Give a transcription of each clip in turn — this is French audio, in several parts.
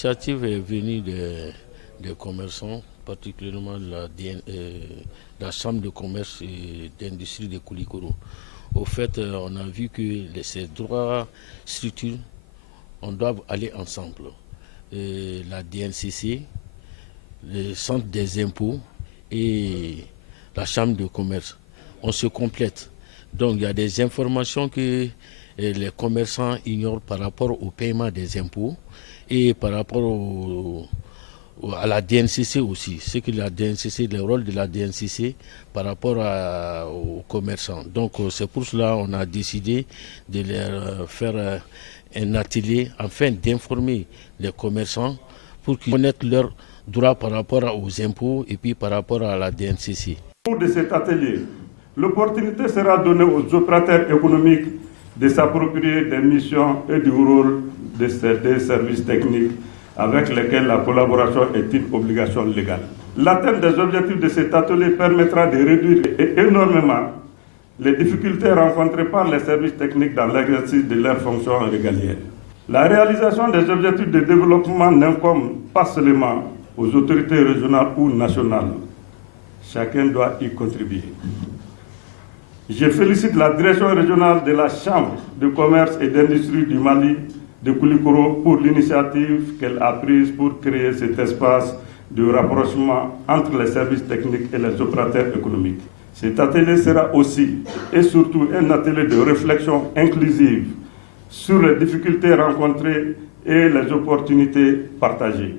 L'initiative est venue des commerçants, particulièrement de la Chambre de commerce et d'industrie de Koulikoro. Au fait, on a vu que ces trois structures, on doit aller ensemble. La DNCC, le centre des impôts et la chambre de commerce. On se complète. Donc il y a des informations que les commerçants ignorent par rapport au paiement des impôts et par rapport à la DNCC aussi. C'est que la DNCC, le rôle de la DNCC par rapport aux commerçants. Donc c'est pour cela qu'on a décidé de leur faire un atelier afin d'informer les commerçants pour qu'ils connaissent leurs droits par rapport aux impôts et puis par rapport à la DNCC. Au cours de cet atelier, l'opportunité sera donnée aux opérateurs économiques de s'approprier des missions et du rôle des services techniques avec lesquels la collaboration est une obligation légale. L'atteinte des objectifs de cet atelier permettra de réduire énormément les difficultés rencontrées par les services techniques dans l'exercice de leurs fonctions régaliennes. La réalisation des objectifs de développement n'incombe pas seulement aux autorités régionales ou nationales. Chacun doit y contribuer. Je félicite la direction régionale de la Chambre de commerce et d'industrie du Mali de Koulikoro pour l'initiative qu'elle a prise pour créer cet espace de rapprochement entre les services techniques et les opérateurs économiques. Cet atelier sera aussi et surtout un atelier de réflexion inclusive sur les difficultés rencontrées et les opportunités partagées.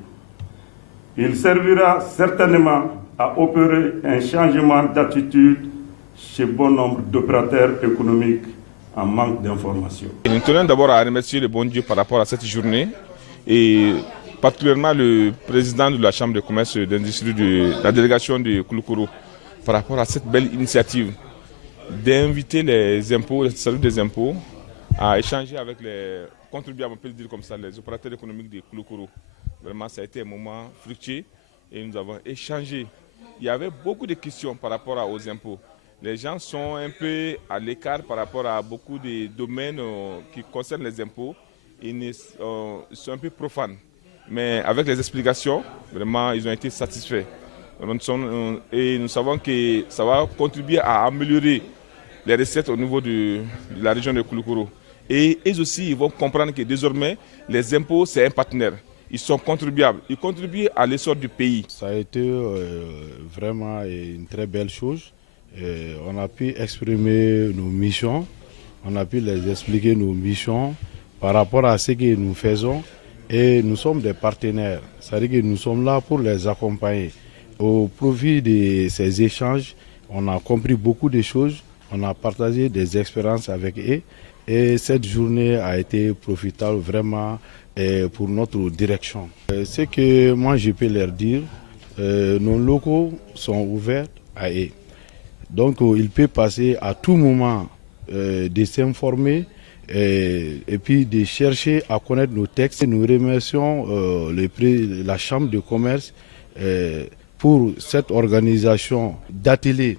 Il servira certainement à opérer un changement d'attitude chez bon nombre d'opérateurs économiques en manque d'informations. Nous tenons d'abord à remercier le bon Dieu par rapport à cette journée et particulièrement le président de la Chambre de commerce et d'industrie de la délégation de Koulikoro par rapport à cette belle initiative d'inviter les impôts, les services des impôts à échanger avec les contribuables, on peut le dire comme ça, les opérateurs économiques de Koulikoro. Vraiment, ça a été un moment fructueux et nous avons échangé. Il y avait beaucoup de questions par rapport aux impôts. Les gens sont un peu à l'écart par rapport à beaucoup de domaines qui concernent les impôts. Ils sont un peu profanes. Mais avec les explications, vraiment, ils ont été satisfaits. Et nous savons que ça va contribuer à améliorer les recettes au niveau de la région de Koulikoro. Et eux aussi, ils vont comprendre que désormais, les impôts, c'est un partenaire. Ils sont contribuables. Ils contribuent à l'essor du pays. Ça a été vraiment une très belle chose. On a pu exprimer nos missions, on a pu les expliquer nos missions par rapport à ce que nous faisons et nous sommes des partenaires, c'est-à-dire que nous sommes là pour les accompagner. Au profit de ces échanges, on a compris beaucoup de choses, on a partagé des expériences avec eux et cette journée a été profitable vraiment pour notre direction. Ce que moi je peux leur dire, nos locaux sont ouverts à eux. Donc il peut passer à tout moment de s'informer et puis de chercher à connaître nos textes. Nous remercions la Chambre de commerce pour cette organisation d'ateliers